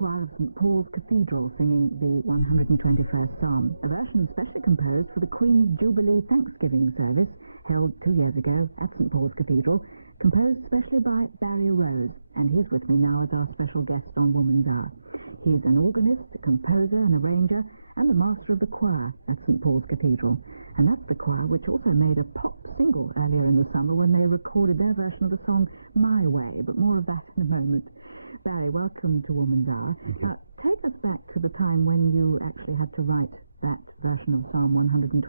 choir of St Paul's Cathedral singing the 121st Psalm, a version specially composed for the Queen's Jubilee Thanksgiving service held 2 years ago at St Paul's Cathedral, composed specially by Barry Rhodes, and he's with me now as our special guest on Woman's Hour. He's an organist, a composer, an arranger, and the master of the choir at St Paul's Cathedral. And that's the choir which also made a pop single earlier in the summer when they recorded their version of the song My Way, but more of that in a moment. Barry, welcome to Woman's Hour. Take us back to the time when you actually had to write that version of Psalm 121.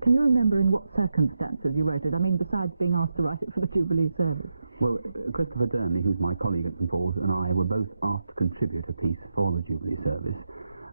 Can you remember in what circumstances you wrote it? I mean, besides being asked to write it for the Jubilee service. Well, Christopher Durnley, who's my colleague at St Paul's, and I were both asked to contribute a piece for the Jubilee service.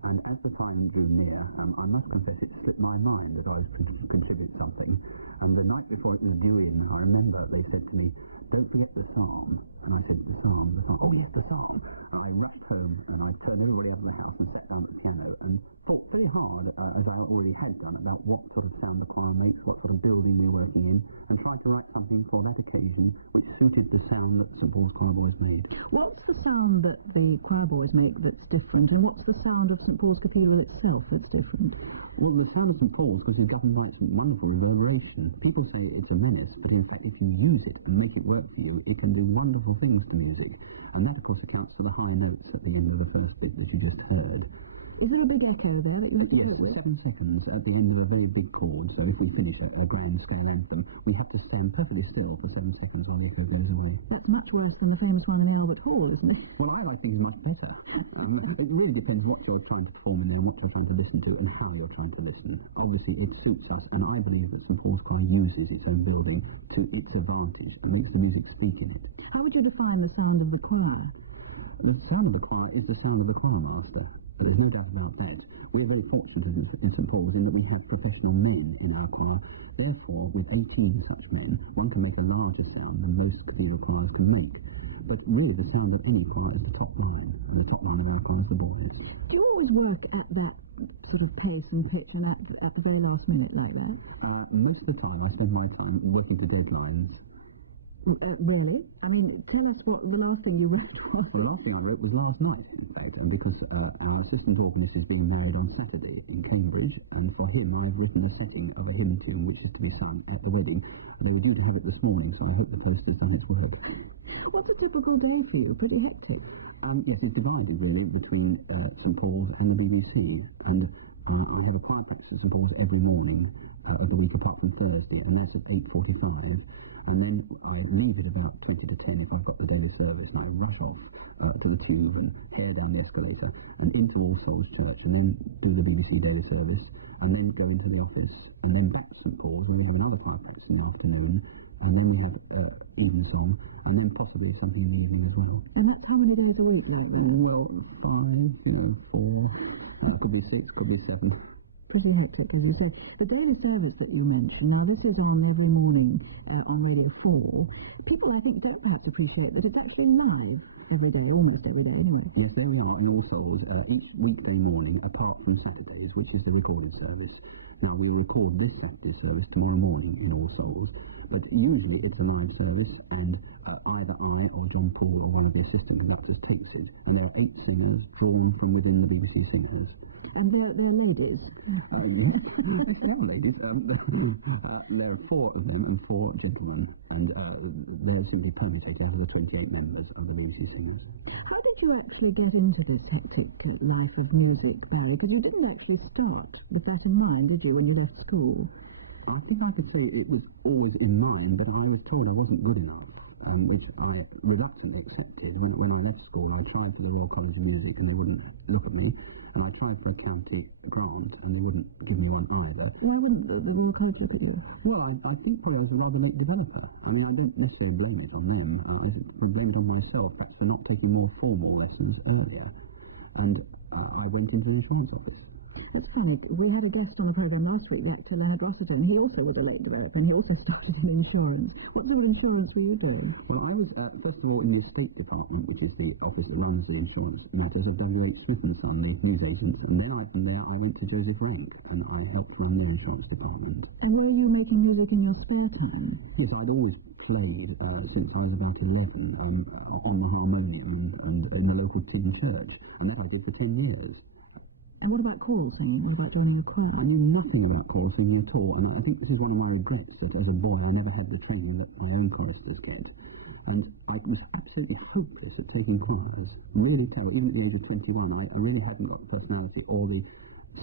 And as the time drew near, I must confess it slipped my mind that I was to contribute something. And the night before it was due in, I remember they said to me, "Don't forget the psalm." And I said, the psalm. Oh yes, the psalm. And I rushed home and I turned everybody out of the house and sat down at the piano and thought very hard, as I already had done, about what sort of sound the choir makes, what sort of building we were working in, and tried to write something for that occasion which suited the sound that St Paul's Choir Boys made. What's the sound that the choir boys make that's different, and what's the sound of St Paul's Cathedral itself that's different? Well, the sound of St Paul's was governed by some wonderful reverberation. People say it's a menace, but in fact if you use it and make it work for you, it can do wonderful things to music. And that, of course, accounts for the high notes at the end of the first bit that you just heard. Is there a big echo there that you have to Yes, cope with? 7 seconds at the end of a very big chord. So if we finish a grand scale anthem, we have to stand perfectly still for 7 seconds while the echo goes away. That's much worse than the famous one in the Albert Hall, isn't it? Well, I like things much better. It really depends what you're trying to perform in there, and what you're trying to listen to, and how you're trying to listen. Obviously, it suits us, and I believe that St Paul's Choir uses its own building to its advantage and makes the music speak in it. How would you define the sound of the choir? The sound of the choir is the sound of the choir master. There's no doubt about that. We're very fortunate in St Paul's in that we have professional men in our choir. Therefore, with 18 such men, one can make a larger sound than most cathedral choirs can make. But really, the sound of any choir is the top line, and the top line of our choir is the boys. Do you always work at that sort of pace and pitch and at the very last minute like that? Most of the time, I spend my time working to deadlines. Really? I mean, tell us what the last thing you wrote was. Well, the last thing I wrote was last night, in fact, and because our assistant organist is being married on Saturday in Cambridge, and for him I've written a setting of a hymn tune which is to be sung at the wedding. They were due to have it this morning, so I hope the post has done its work. What's a typical day for you? Pretty hectic. Yes, it's divided really between St Paul's and the BBC, and I have a choir practice at St Paul's every morning of the week apart from Thursday, and that's at 8:45. And then I leave it about 20 to 10 if I've got the daily service, and I rush off to the tube and hair down the escalator and into All Souls Church, and then do the BBC daily service, and then go into the office, and then back to St Paul's where we have another choir practice in the afternoon, and then we have evensong, and then possibly something in the evening as well. And that's how many days a week like that? Well, 5, 4, could be 6, could be 7. Pretty hectic, as you said. The daily service that you mentioned, now this is on every morning on Radio 4. People, I think, don't perhaps appreciate that it's actually live every day, almost every day anyway. Yes, there we are in All Souls, each weekday morning, apart from Saturdays, which is the recorded service. Now, we'll record this Saturday service tomorrow morning in All Souls, but usually it's a live service, and either I or John Paul or one of the assistant conductors takes it, and there are 8 singers drawn from within the BBC singers. And they're ladies? Yes, they are ladies. There are 4 of them and 4 gentlemen, and they're simply permutated out of the 28 members of the BBC Singers. How did you actually get into this hectic life of music, Barry? Because you didn't actually start with that in mind, did you, when you left school? I think I could say it was always in mind, but I was told I wasn't good enough, which I reluctantly accepted. When I left school, I tried for the Royal College of Music, and they wouldn't look at me. And I tried for a county grant, and they wouldn't give me one either. Why wouldn't the Royal College look at you? Well, I think probably I was a rather late developer. I mean, I don't necessarily blame it on them. I blame it on myself, perhaps for not taking more formal lessons earlier. And I went into the insurance office. That's funny. We had a guest on the programme last week, the actor Leonard Rossiter, and he also was a late developer, and he also started in insurance. What sort of insurance were you doing? Well, I was, first of all, in the estate department, which is the office that runs the insurance matters of W.H. Smith & Son, the newsagents, and then from there I went to Joseph Rank, and I helped run their insurance department. And were you making music in your spare time? Yes, I'd always played since I was about 11 on the harmonium and in the local tin church, and that I did for 10 years. And what about choral singing? What about joining a choir? I knew nothing about choral singing at all, and I think this is one of my regrets, that as a boy I never had the training that my own choristers get. And I was absolutely hopeless at taking choirs. Really terrible. Even at the age of 21, I really hadn't got the personality or the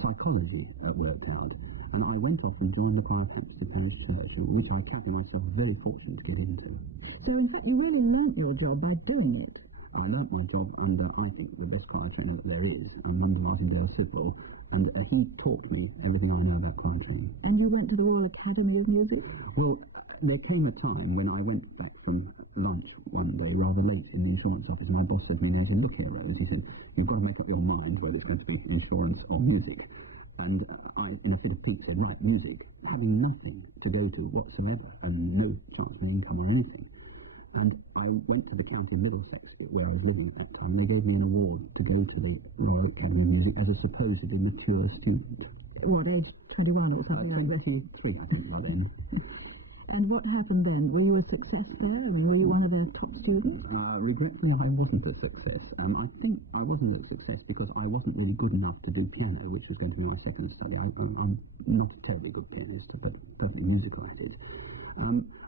psychology worked out. And I went off and joined the choir of Hampstead Parish Church, which I consider myself very fortunate to get into. So, in fact, you really learnt your job by doing it. I learnt my job under, I think, the best choir trainer that there is, under Martindale Sidwell, and he taught me everything I know about choir training. And you went to the Royal Academy of Music? Well, there came a time when I went back from lunch one day, rather late, in the insurance office, and my boss said to me, he said, "Look here, Rose," he said, "you've got to make up your mind whether it's going to be insurance or music." And I, in a fit of pique, said, "Right, music," having nothing to go to whatsoever, and no chance of income or anything. And I went to the county of Middlesex, where I was living at that time, and they gave me an award to go to the Royal Academy of Music as a supposedly mature student. What, age 21 or something like that? 23, I think, by then. And what happened then? Were you a success there? I mean, were you one of their top students? Regretfully, I wasn't a success. I think I wasn't a success because I wasn't really good enough to do piano, which was going to be my second study. I'm not a terribly good pianist, but perfectly musical at it.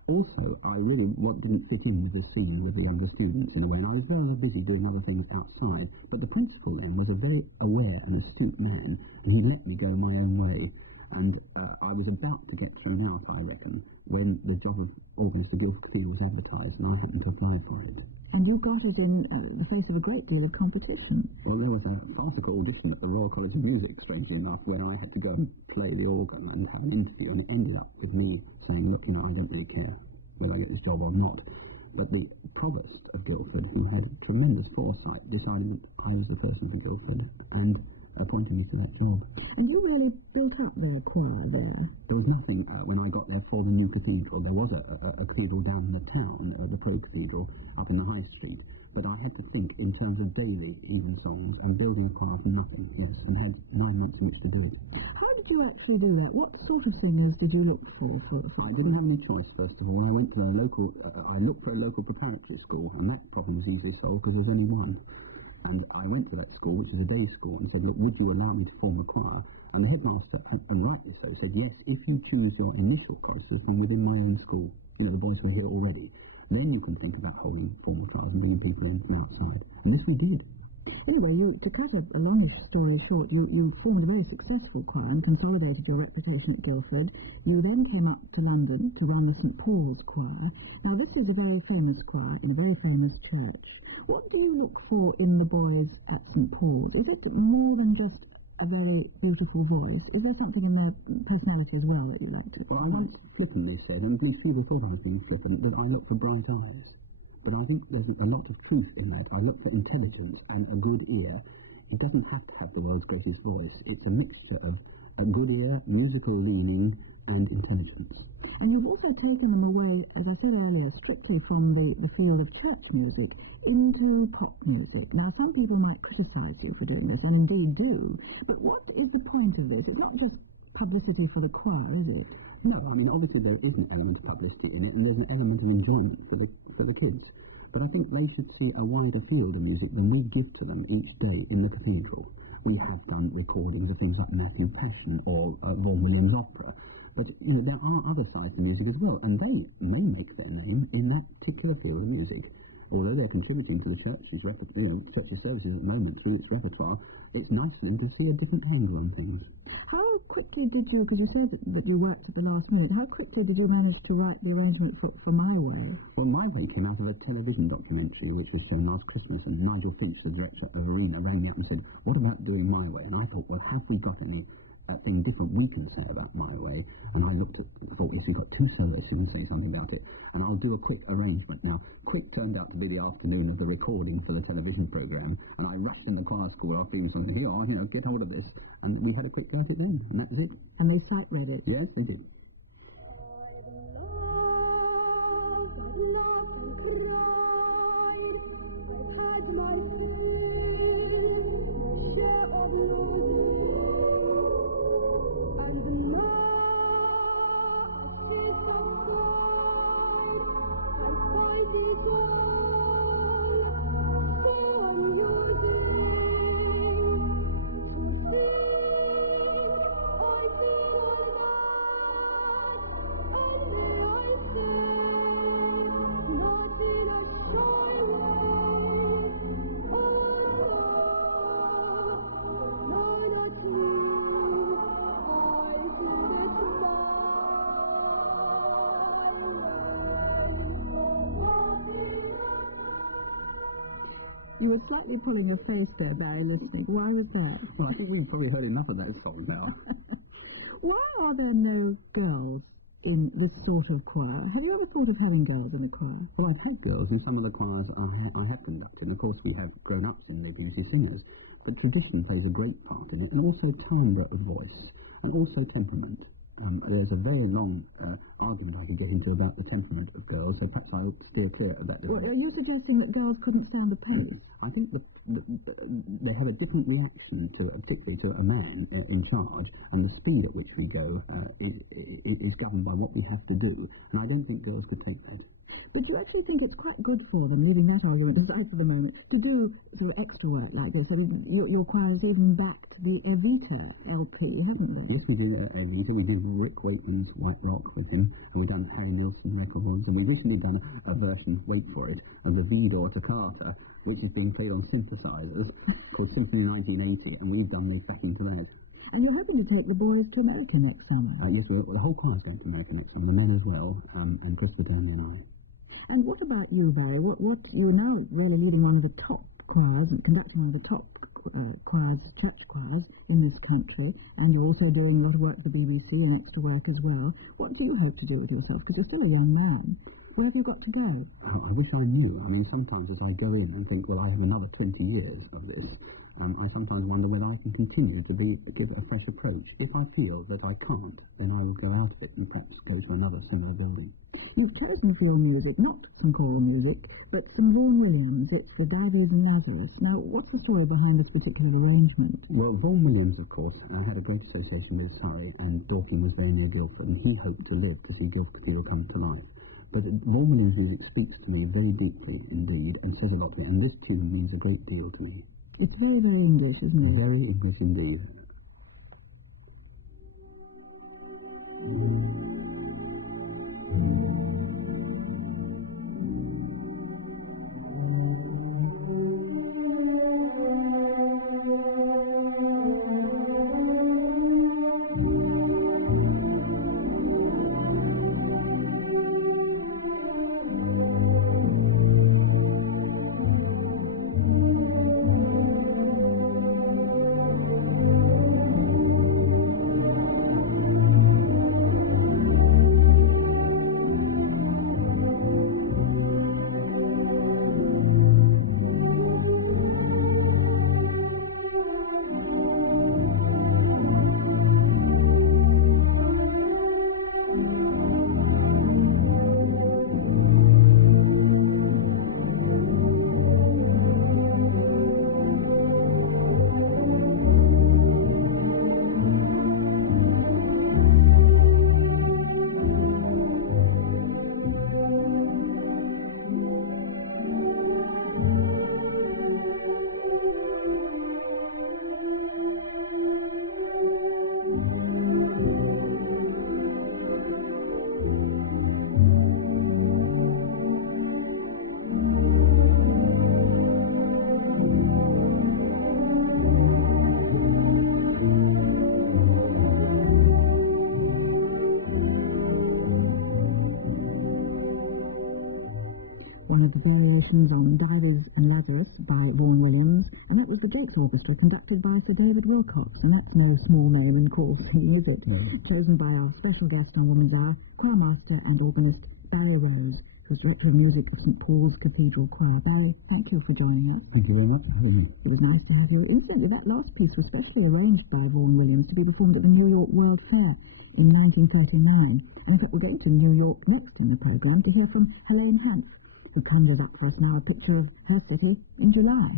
Also, I really didn't fit in with the scene with the younger students in a way, and I was very busy doing other things outside. But the principal then was a very aware and astute man, and he let me go my own way. And I was about to get thrown out, I reckon, when the job of organist of Guildford Cathedral was advertised, and I happened to apply for it. And you got it in the face of a great deal of competition. Well, there was a farcical audition at the Royal College of Music, strangely enough, where I had to go and play the organ and have an interview, and it ended up with me saying, "Look, I don't really care whether I get this job or not." But the provost of Guildford, who had tremendous foresight, decided that I was the person for Guildford and appointed me to that job. And you really built up their choir there. There was nothing when I got there for the new cathedral. There was a cathedral down in the town, the Pro Cathedral, up in the High Street. But I had to think in terms of daily evensongs and building a choir from nothing, yes, and had 9 months in which to do it. How did you actually do that? What sort of singers did you look for I didn't have any choice, first of all. I went to a local, I looked for a local preparatory school, and that problem was easily solved because there's only one. And I went to that school, which is a day school, and said, "Look, would you allow me to form a choir?" And the headmaster, and rightly so, said, "Yes, if you choose your initial choristers from within my own school, the boys who are here already, then you can think about holding formal trials and bringing people in from outside." And this we did. Anyway, to cut a longish story short, you formed a very successful choir and consolidated your reputation at Guildford. You then came up to London to run the St Paul's Choir. Now, this is a very famous choir in a very famous church. What do you look for in the boys at St Paul's? Is it more than just a very beautiful voice? Is there something in their personality as well that you like to... Well, I once flippantly said, and at least people thought I was being flippant, that I look for bright eyes. But I think there's a lot of truth in that. I look for intelligence and a good ear. It doesn't have to have the world's greatest voice. It's a mixture of a good ear, musical leaning, and intelligence. And you've also taken them away, as I said earlier, strictly from the field of church music into pop music. Now, some people might criticise you for doing this, and indeed do, but what is the point of this? It's not just publicity for the choir, is it? No, I mean, obviously there is an element of publicity in it, and there's an element of enjoyment for the kids. But I think they should see a wider field of music than we give to them each day in the cathedral. We have done recordings of things like Matthew Passion or Vaughan Williams Opera, but there are other sides to music as well, and they may make their name in that particular field of music. Although they're contributing to the church's church's services at the moment through its repertoire, it's nice for them to see a different angle on things. How quickly did you, because you said that you worked at the last minute, how quickly did you manage to write the arrangement for My Way? Well, My Way came out of a television documentary which was shown last Christmas, and Nigel Finch, the director of Arena, rang me up and said, "What about doing My Way?" And I thought, well, have we got any thing different we can say about My Way? And I thought, yes, we've got two soloists who can say something about it, and I'll do a quick arrangement. Now, quick turned out to be the afternoon of the recording for the television programme, and I rushed in the choir school after being something, here, get hold of this. And we had a quick go at it then, and that was it. And they sight read it? Yes, they did. You were slightly pulling your face there, Barry, listening. Why was that? Well, I think we've probably heard enough of that song now. Why are there no girls in this sort of choir? Have you ever thought of having girls in the choir? Well, I've had girls in some of the choirs I have conducted. And of course, we have grown-ups in the BBC Singers. But tradition plays a great part in it, and also timbre of voice, and also temperament. There's a very long argument I could get into about the temperament of girls, so perhaps I'll steer clear of that. Well, are you suggesting that girls couldn't stand the pace? I think they have a different reaction to, particularly to a man in charge, and the speed at which we go is governed by what we have to do, and I don't think girls could take that. But do you actually think it's quite good for them, leaving that argument aside for the moment, to do sort of extra work like this? I mean, your choir has even backed the Evita LP, hasn't it? Yes, we did Evita. We did Rick Wakeman's White Rock with him, and we've done Harry Nilsson records, and we've recently done a version, wait for it, of the Vidor Toccata, which is being played on synthesizers, called Symphony 1980, and we've done the backing to that. And you're hoping to take the boys to America next summer? Yes, the whole choir's going to America next summer, the men as well, and Christopher Dermy and I. And what about you, Barry? You're now really leading one of the top choirs and conducting one of the top choirs, church choirs in this country, and you're also doing a lot of work for the BBC and extra work as well. What do you hope to do with yourself? Because you're still a young man. Where have you got to go? I wish I knew. I mean, sometimes as I go in and think, well, I have another 20 years of this, I sometimes wonder whether I can continue to give a fresh approach. If I feel that I can't, then I will go out of it and perhaps go to another similar building. You've chosen for your music not some choral music, but some Vaughan Williams. It's the Dives and Lazarus. Now, what's the story behind this particular arrangement? Well, Vaughan Williams, of course, had a great association with Surrey, and Dorking was very near Guildford, and he hoped to live to see Guildford Cathedral come to life. But Vaughan Williams' music speaks to me very deeply indeed, and says a lot to me, and this tune means a great deal to me. It's very, very English, isn't it? Very English indeed. One of the variations on Dives and Lazarus by Vaughan Williams, and that was the Jakes Orchestra conducted by Sir David Wilcox, and that's no small name in choral singing, is it? No. Chosen by our special guest on Woman's Hour, choirmaster and organist Barry Rose, who's Director of Music of St Paul's Cathedral Choir. Barry, thank you for joining us. Thank you very much for having me. It was nice to have you. Incidentally, that last piece was specially arranged by Vaughan Williams to be performed at the New York World Fair in 1939. And in fact, we're going to New York next in the programme to hear from Helene Hantz, who conjures up for us now a picture of her city in July.